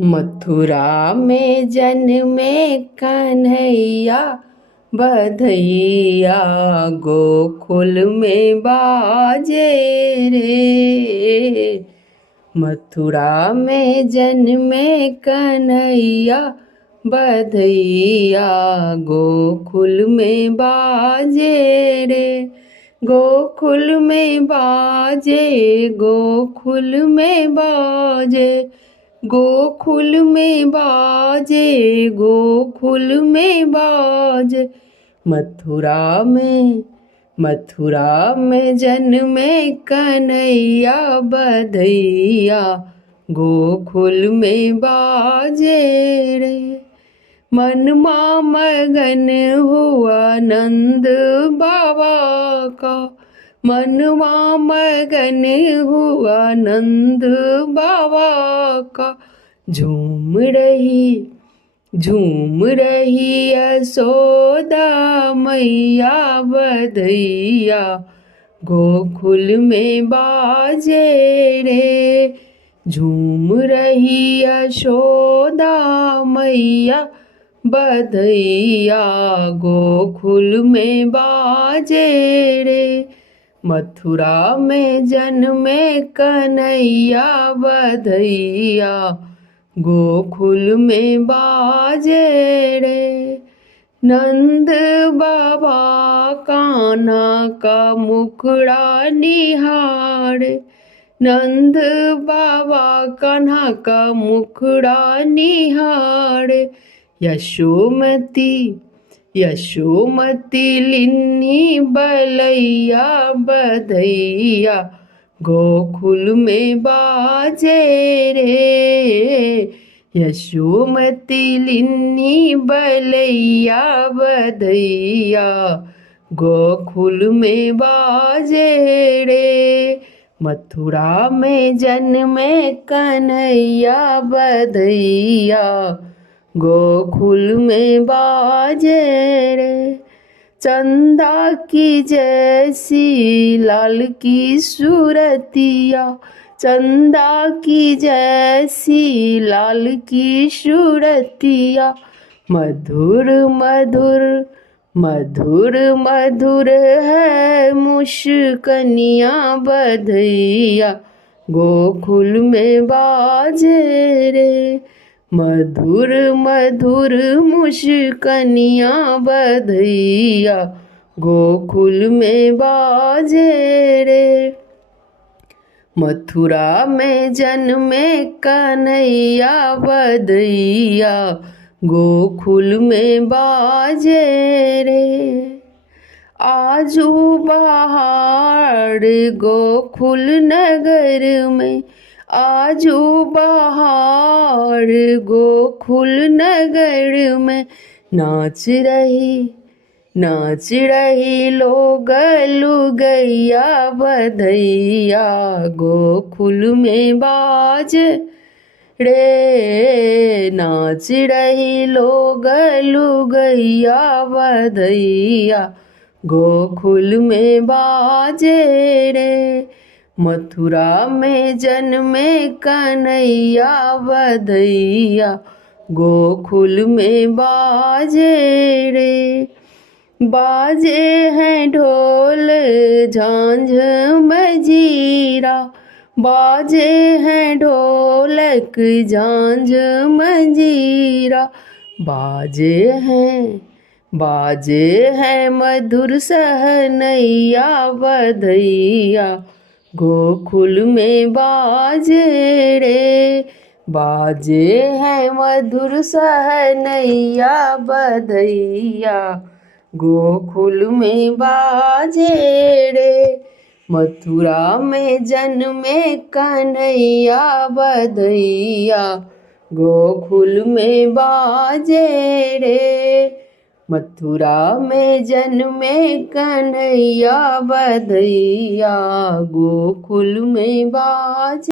मथुरा में जन्मे कन्हैया बधैया गोकुल में बाजे रे। मथुरा में जन्मे कन्हैया बधैया गोकुल में बाजे रे। गोकुल में बाजे, गोकुल में बाजे, गोकुल में बाजे, गोकुल में बाजे। मथुरा में जन्मे कन्हैया बधैया गोकुल में बाजे रे। मनमा मगन हुआ नंद बाबा का, मनवा मगन हुआ नंद बाबा का। झूम रही यशोदा मैया बधैया गोकुल में बाजे रे। झूम रही यशोदा मैया बधैया गोकुल में बाजे रे। मथुरा में जन्मे कन्हैया बधैया गोकुल में बाजे रे। नंद बाबा कान्हा का मुखड़ा निहारे, नंद बाबा कान्हा का मुखड़ा निहारे। यशोमती लिन्नी बलैया बधैया गोकुल में बाजे रे। यशोमती लिन्नी बलैया बधैया गोकुल में बाजे रे। मथुरा में जन्मे कन्हैया बधैया गोकुल में बाजे रे। चंदा की जैसी लाल की सूरतिया, चंदा की जैसी लाल की सूरतिया। मधुर मधुर मधुर मधुर है मुस्कनिया बधैया गोकुल में बाजे रे। मधुर मधुर मुस्कनिया बधैया गोकुल में बाजे रे। मथुरा में जन्मे कन्हैया बधैया गोकुल में बाजे रे। आजू बहार गोकुल नगर में, आजू बहार गोकुल नगर में। नाच रही लोग लुगैया बधैया गोकुल में बाज रे। नाच रही लोग लुगैया बधैया गोकुल में बाजे रे। मथुरा में जन्मे कन्हैया बधैया गोकुल में बाजे रे। बाजे हैं ढोल झांझ मजीरा, बाजे हैं ढोलक झांझ मजीरा। बाजे हैं मधुर सहनैया बधैया गोकुल में बाजे रे। बाजे हैं मधुर सहनैया बधैया गोकुल में बाजे रे। मथुरा में जन्मे कन्हैया बधैया गोकुल में बाजे रे। मथुरा में जन्मे कन्हैया बधैया गोकुल में बाजे।